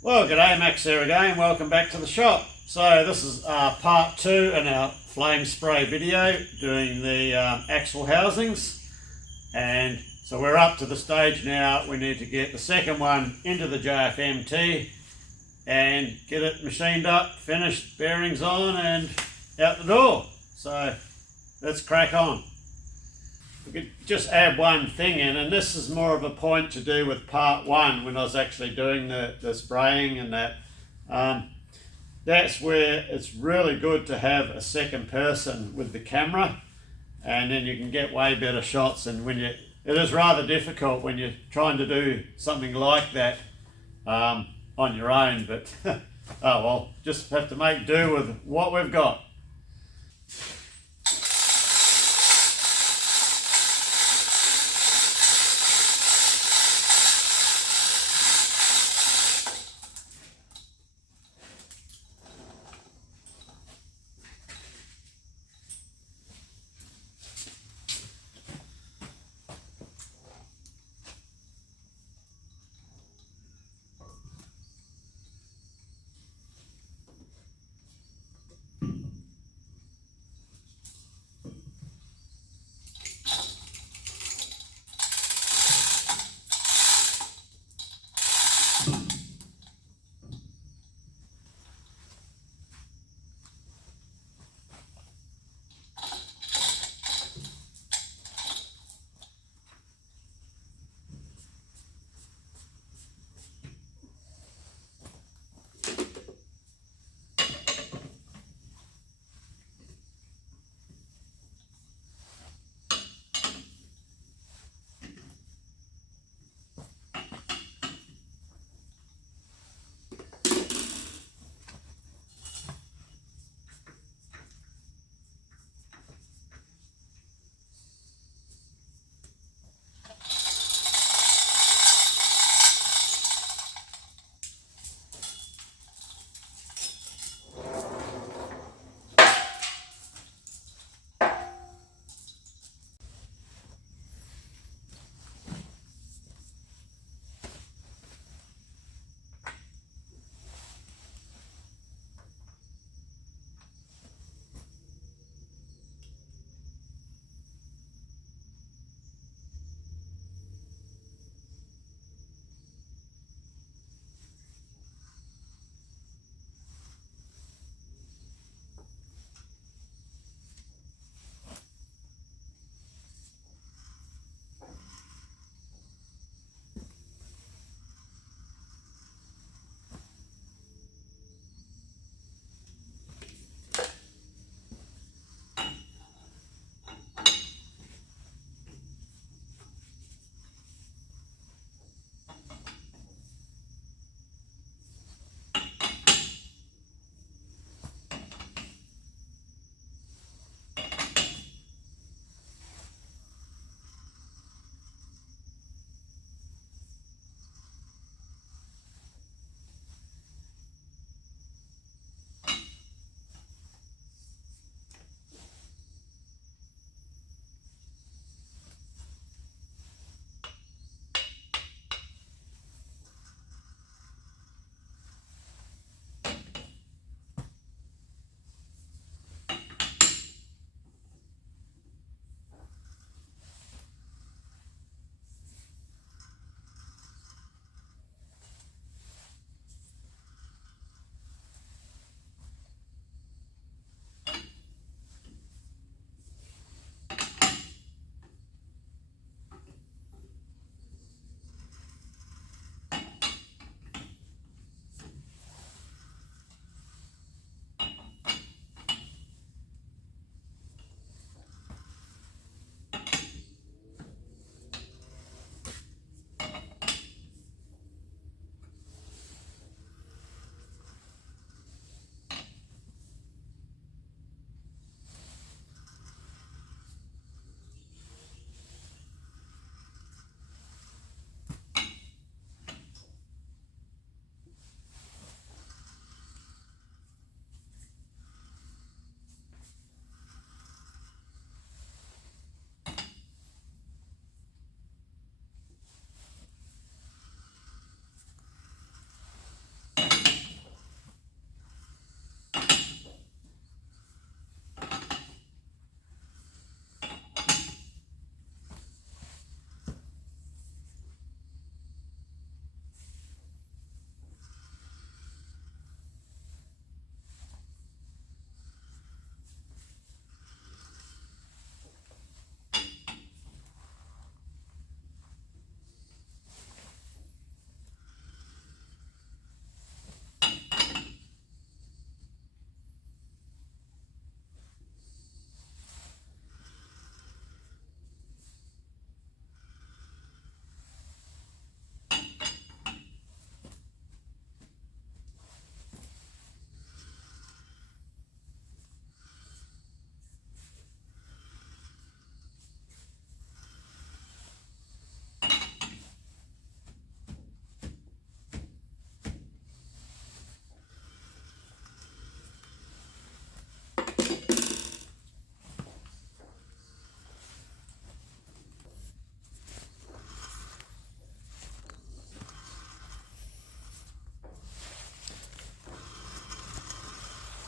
Well, g'day, Max here again. Welcome back to the shop. So this is part two in our flame spray video doing the axle housings, and so we're up to the stage now. We need to get the second one into the JFMT and get it machined up, finished, bearings on, and out the door. So let's crack on. We could just add one thing in, and this is more of a point to do with part one when I was actually doing the spraying and that. That's where it's really good to have a second person with the camera, and then you can get way better shots. And it is rather difficult when you're trying to do something like that on your own, but oh well, just have to make do with what we've got.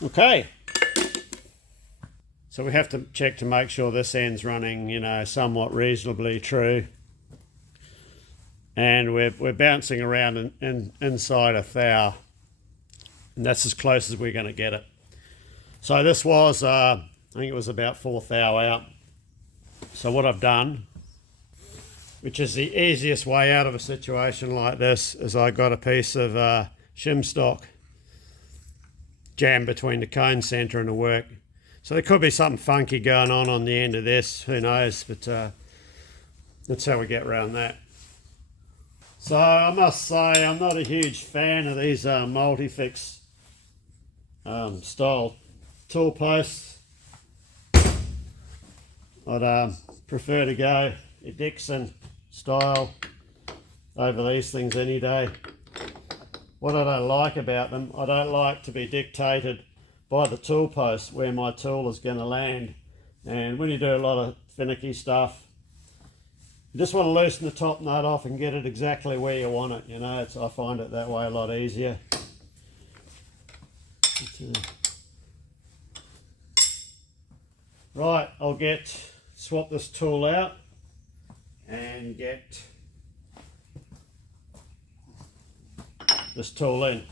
Okay. So we have to check to make sure this end's running, you know, somewhat reasonably true. And we're bouncing around inside a thou. And that's as close as we're going to get it. So this was, I think it was about 4 thou out. So what I've done, which is the easiest way out of a situation like this, is I got a piece of shim stock jammed between the cone centre and the work. So there could be something funky going on the end of this, who knows, but that's how we get around that. So I must say I'm not a huge fan of these multi-fix style tool posts. I'd prefer to go a Dixon style over these things any day. What I don't like about them, I don't like to be dictated by the tool post where my tool is going to land. And when you do a lot of finicky stuff, you just want to loosen the top nut off and get it exactly where you want it. You know, I find it that way a lot easier. Right, I'll swap this tool out and get this tool in.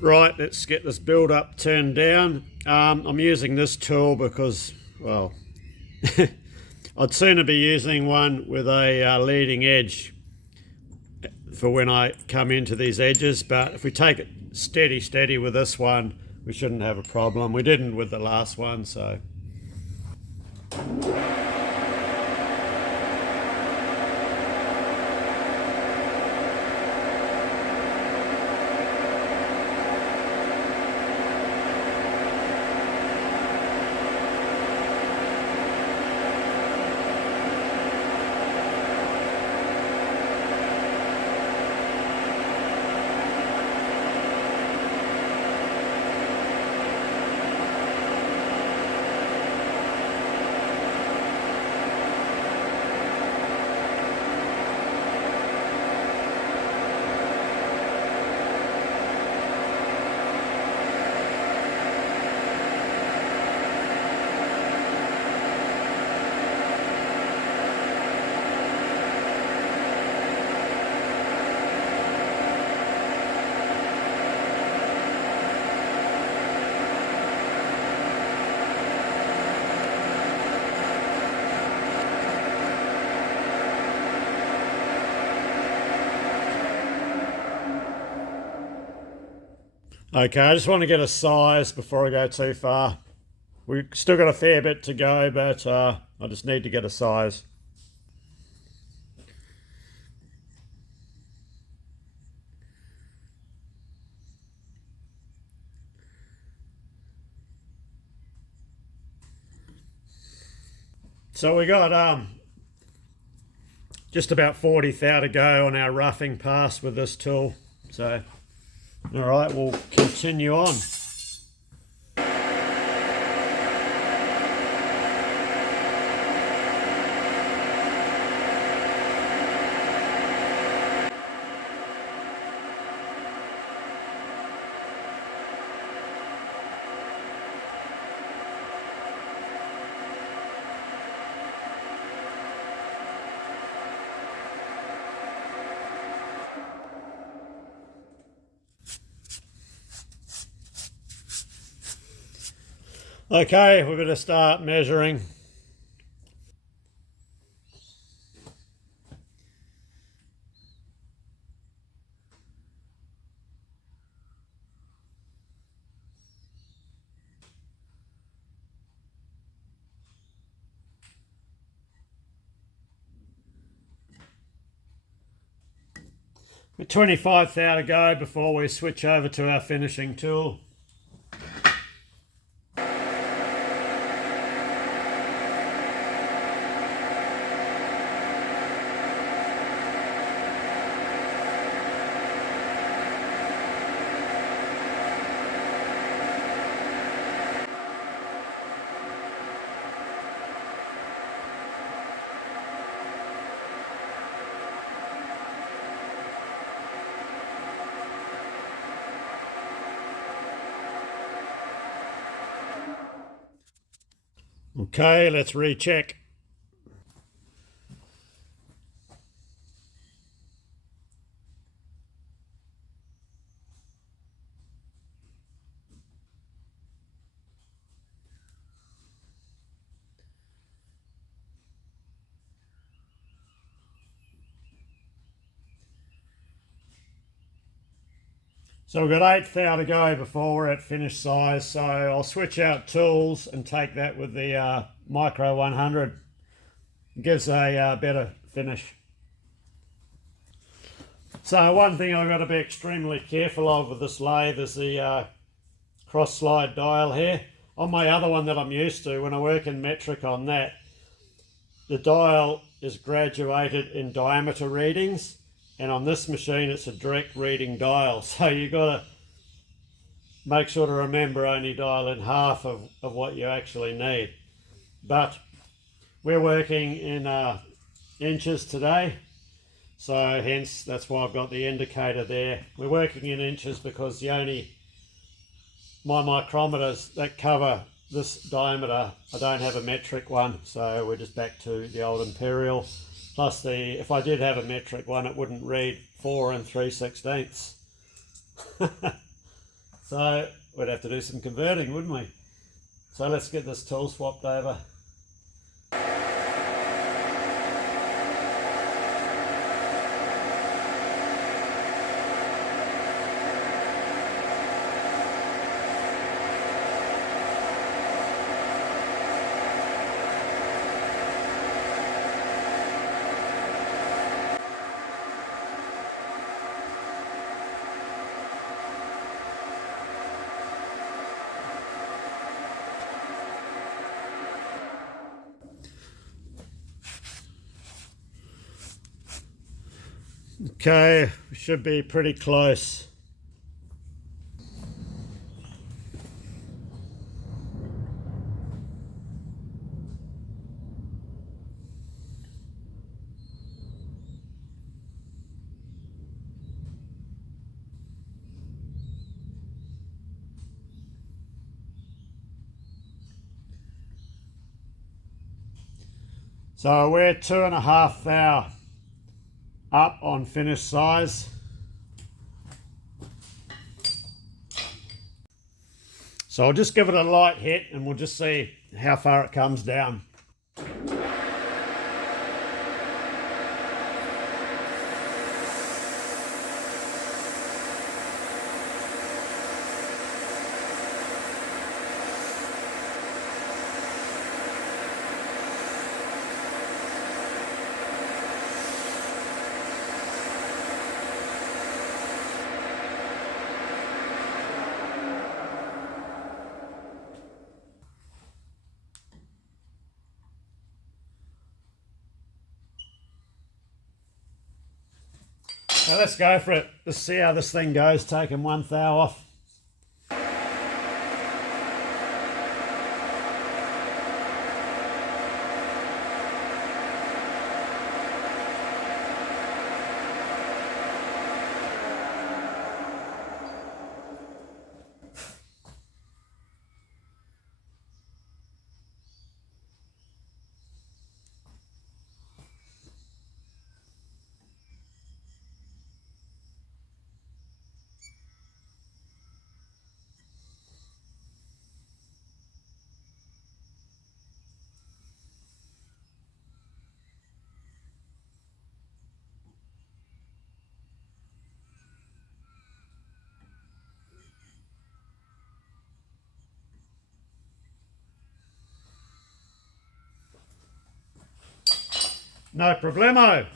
Right, let's get this build up turned down. I'm using this tool because, well, I'd sooner be using one with a leading edge for when I come into these edges, but if we take it steady with this one, we shouldn't have a problem. We didn't with the last one, so. Okay, I just want to get a size before I go too far. We've still got a fair bit to go, but I just need to get a size. So we got just about 40 thou to go on our roughing pass with this tool. So, all right, we'll continue on. Okay, we're going to start measuring. With 25 thou to go before we switch over to our finishing tool. Okay, let's recheck. So we've got 8 thou to go before we're at finished size, so I'll switch out tools and take that with the Micro 100. It gives a better finish. So one thing I've got to be extremely careful of with this lathe is the cross slide dial here. On my other one that I'm used to, when I work in metric on that, the dial is graduated in diameter readings, and on this machine it's a direct reading dial, so you've got to make sure to remember only dial in half of what you actually need. But we're working in inches today, so hence that's why I've got the indicator there. We're working in inches because my micrometers that cover this diameter, I don't have a metric one, so we're just back to the old imperial. Plus if I did have a metric one, it wouldn't read 4 3/16. So we'd have to do some converting, wouldn't we? So let's get this tool swapped over. Okay, we should be pretty close. So we're 2.5 thou up on finished size. So I'll just give it a light hit and we'll just see how far it comes down. So let's go for it. Let's see how this thing goes, taking 1 thou off. No problemo.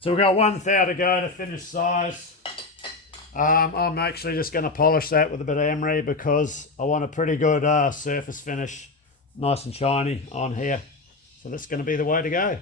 So we've got 1 thou to go to finish size. I'm actually just going to polish that with a bit of emery because I want a pretty good surface finish nice and shiny on here. So that's going to be the way to go.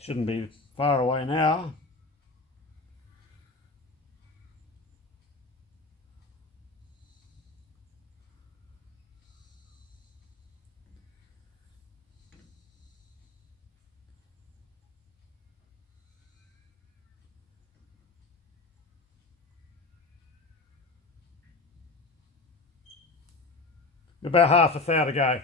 Shouldn't be far away now. About half a thou to go.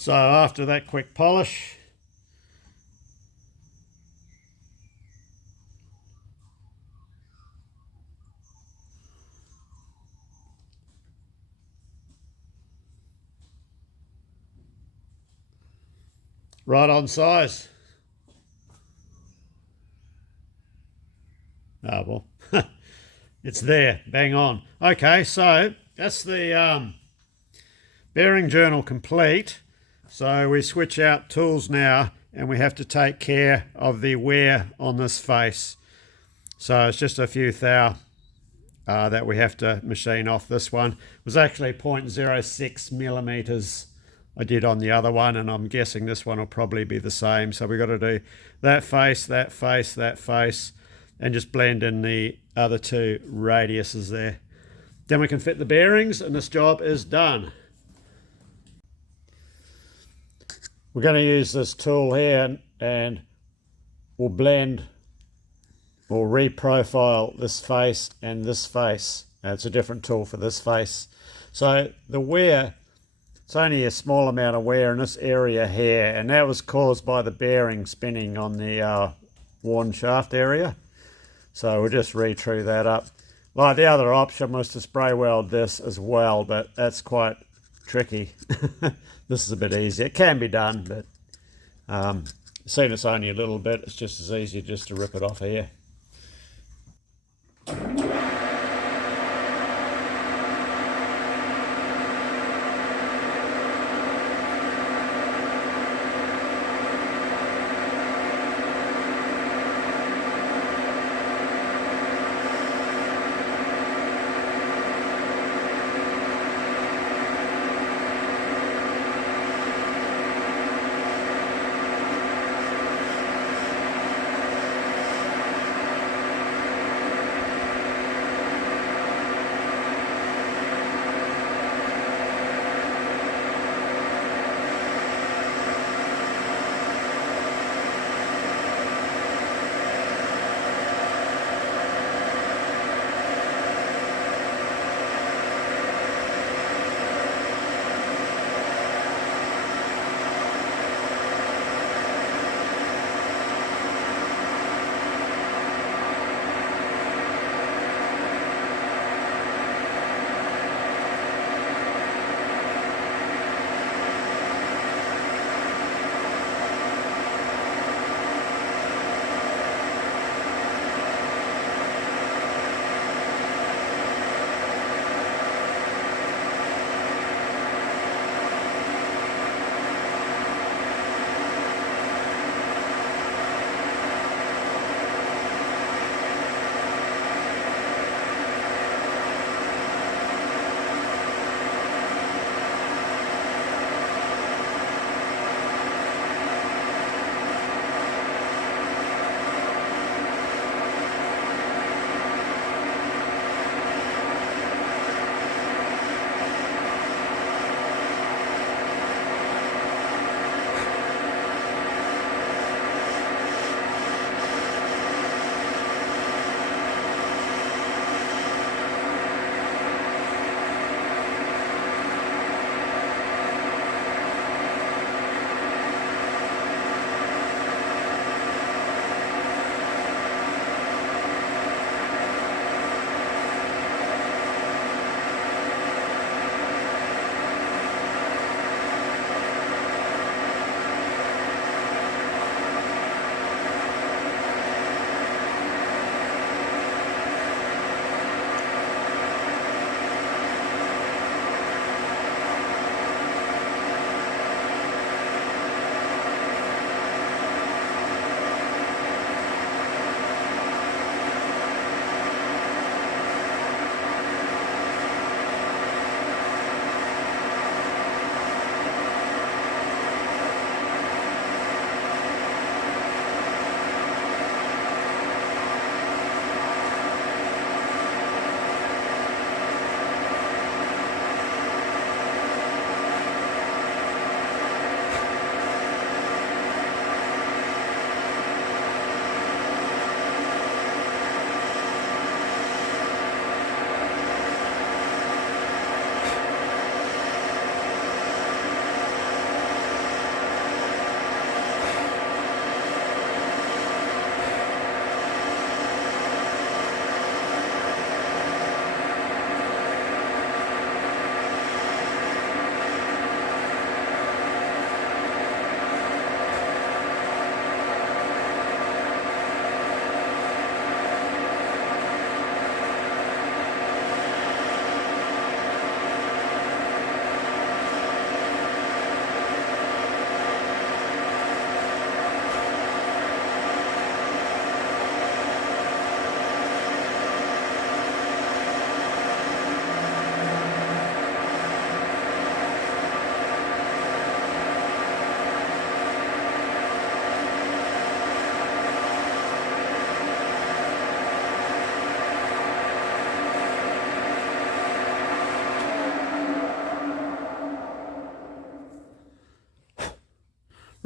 So after that quick polish, right on size. Oh well, it's there, bang on. Okay, so that's the bearing journal complete. So we switch out tools now, and we have to take care of the wear on this face. So it's just a few thou that we have to machine off. This one it was actually 0.06 millimeters I did on the other one, and I'm guessing this one will probably be the same. So we've got to do that face, that face, that face, and just blend in the other two radiuses there. Then we can fit the bearings, and this job is done. We're going to use this tool here, and we'll blend or reprofile this face and this face. It's a different tool for this face. So the wear, it's only a small amount of wear in this area here, and that was caused by the bearing spinning on the worn shaft area. So we'll just retrue that up. Like the other option was to spray weld this as well, but that's quite tricky. This is a bit easier. It can be done, but seeing it's only a little bit, it's just as easy just to rip it off here.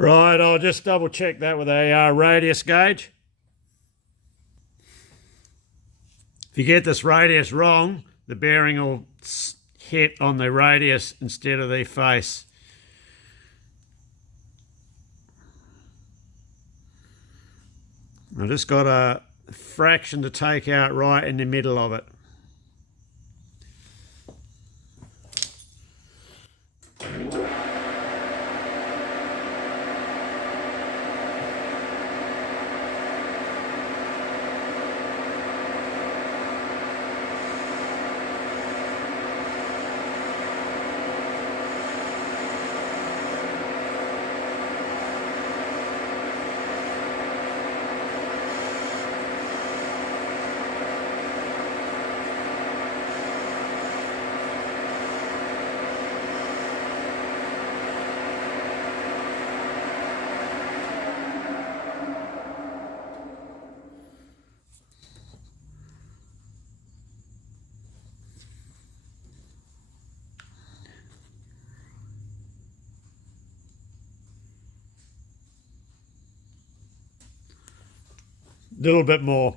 Right, I'll just double check that with a radius gauge. If you get this radius wrong, the bearing will hit on the radius instead of the face. I've just got a fraction to take out right in the middle of it. Little bit more.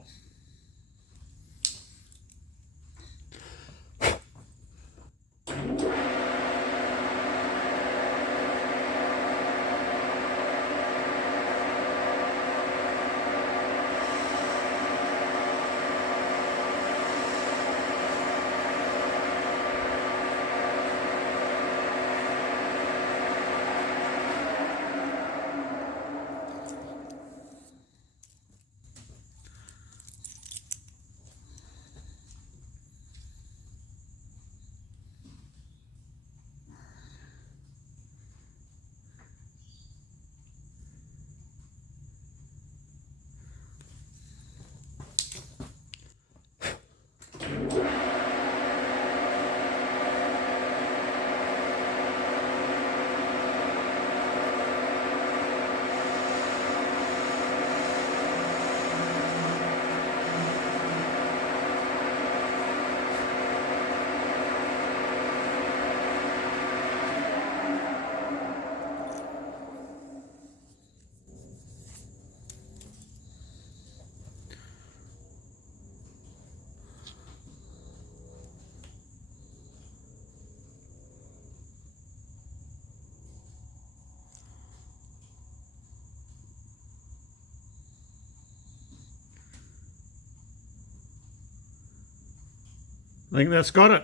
I think that's got it.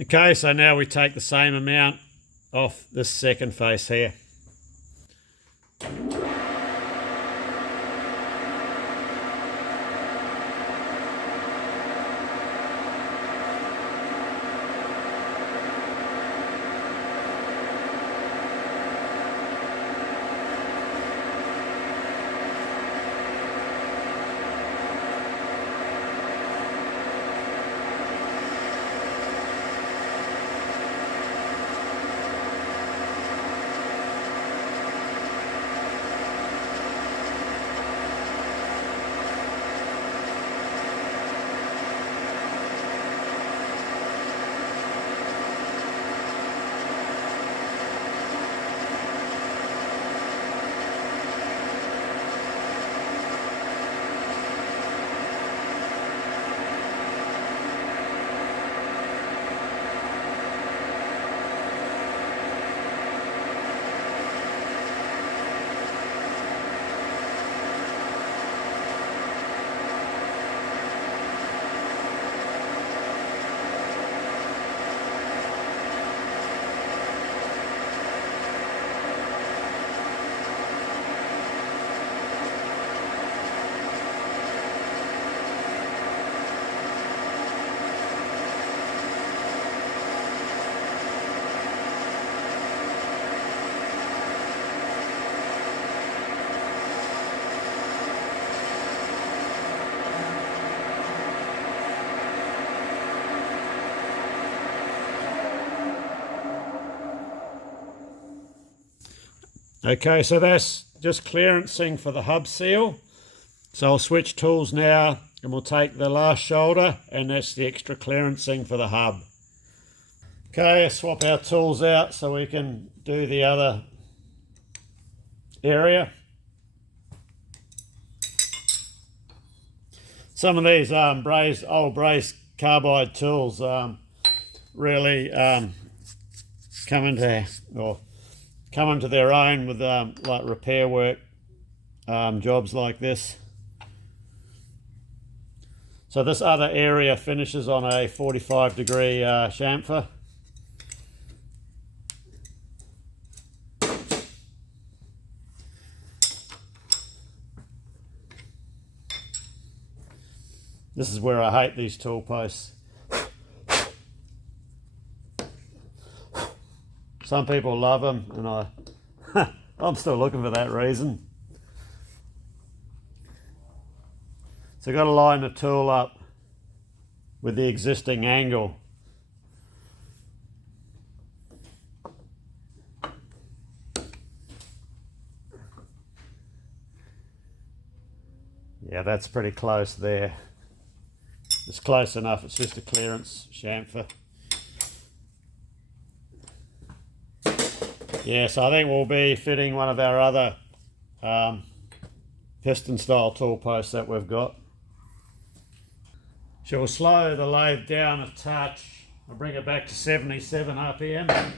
Okay, so now we take the same amount off this second face here. Okay, so that's just clearancing for the hub seal. So I'll switch tools now and we'll take the last shoulder, and that's the extra clearancing for the hub. Okay, swap our tools out so we can do the other area. Some of these old brazed carbide tools really come into their own with like repair work jobs like this. So this other area finishes on a 45-degree chamfer. This is where I hate these tool posts. Some people love them, and I'm still looking for that reason. So I've got to line the tool up with the existing angle. Yeah, that's pretty close there. It's close enough, it's just a clearance chamfer. Yeah, so I think we'll be fitting one of our other piston style tool posts that we've got. We'll slow the lathe down a touch. I'll bring it back to 77 RPM.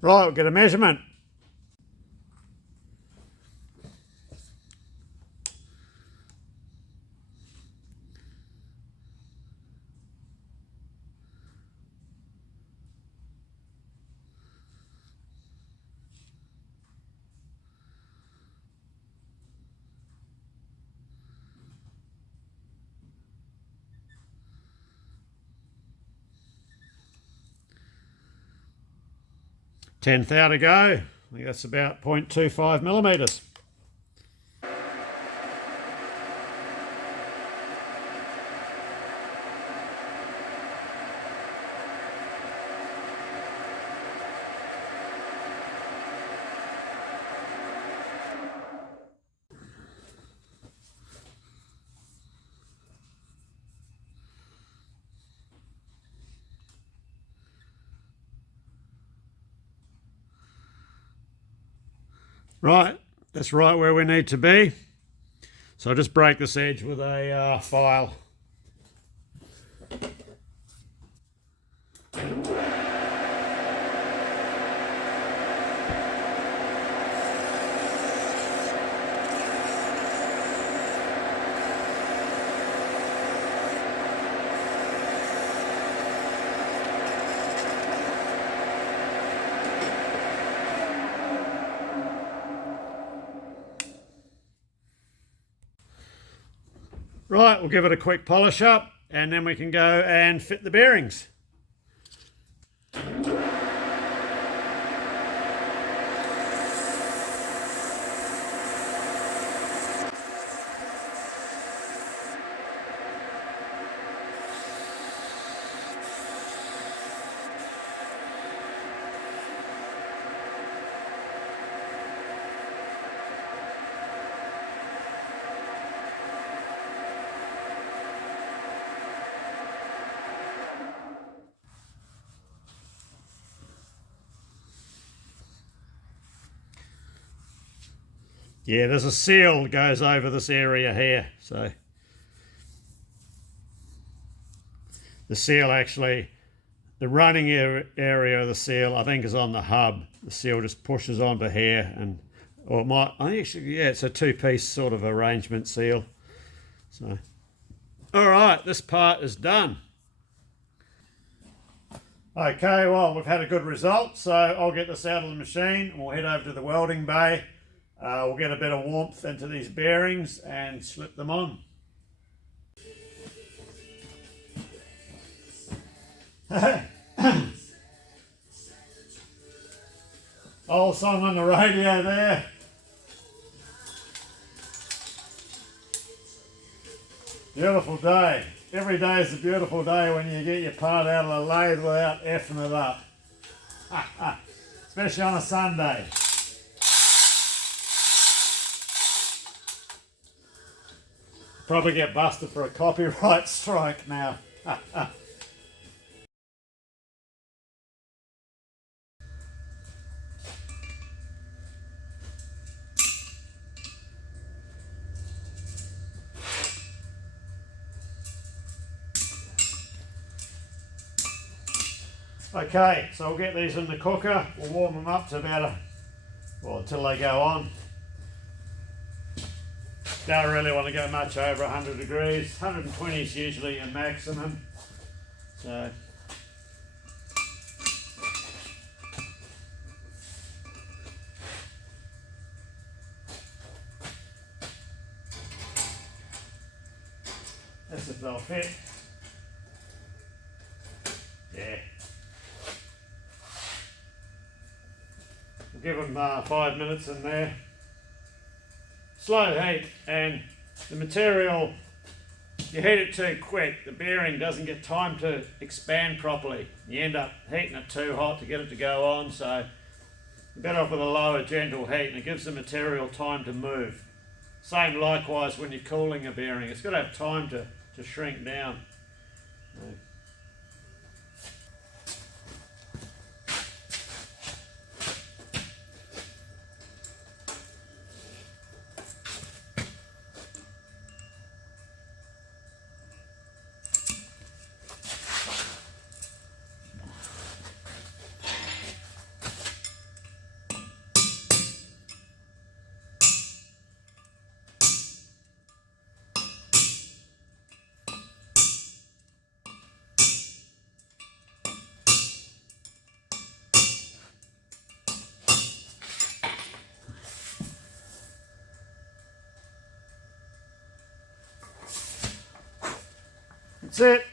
Right, we'll get a measurement. Tenth thou to go. I think that's about 0.25 millimetres. Right, that's right where we need to be. So I'll just break this edge with a file. Right, we'll give it a quick polish up and then we can go and fit the bearings. Yeah, there's a seal that goes over this area here, so the seal actually, the running area of the seal I think is on the hub. The seal just pushes onto here, and or it might, I think actually, yeah, it's a two-piece sort of arrangement seal. So all right, this part is done. Okay, well, we've had a good result, so I'll get this out of the machine and we'll head over to the welding bay. We'll get a bit of warmth into these bearings and slip them on. Old song on the radio there. Beautiful day. Every day is a beautiful day when you get your part out of the lathe without effing it up. Especially on a Sunday. Probably get busted for a copyright strike now. Okay, so we'll get these in the cooker. We'll warm them up to about until they go on. Don't really want to go much over 100 degrees. 120 is usually a maximum. So this if they'll fit. Yeah. We'll give them 5 minutes in there. Slow heat, and the material, you heat it too quick, the bearing doesn't get time to expand properly. You end up heating it too hot to get it to go on, so you're better off with a lower gentle heat, and it gives the material time to move. Same likewise when you're cooling a bearing, it's got to have time to shrink down. That's it.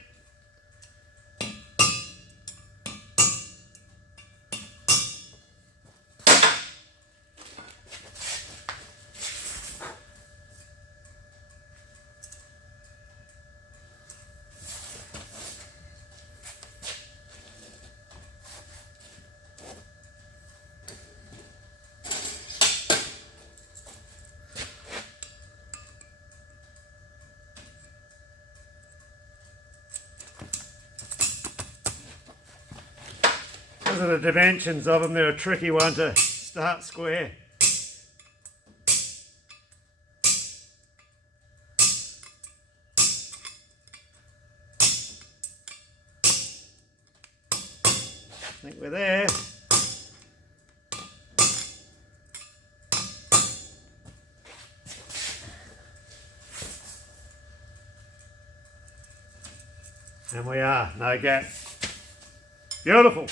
Those are the dimensions of them. They're a tricky one to start square. I think we're there. And we are, no gap. Beautiful.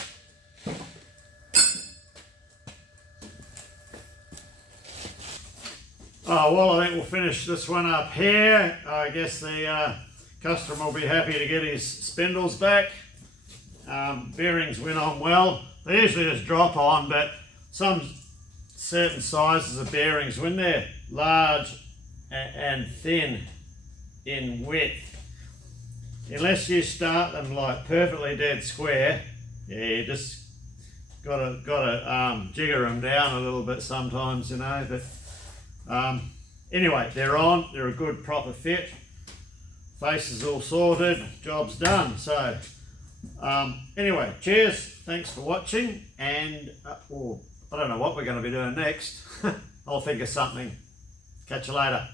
Oh, well, I think we'll finish this one up here. I guess the customer will be happy to get his spindles back. Bearings went on well. They usually just drop on, but some certain sizes of bearings, when they're large and thin in width, unless you start them like perfectly dead square, yeah, you just gotta jigger them down a little bit sometimes, you know. But anyway, they're on. They're a good proper fit. Face is all sorted. Job's done. So anyway, cheers. Thanks for watching. And I don't know what we're going to be doing next. I'll think of something. Catch you later.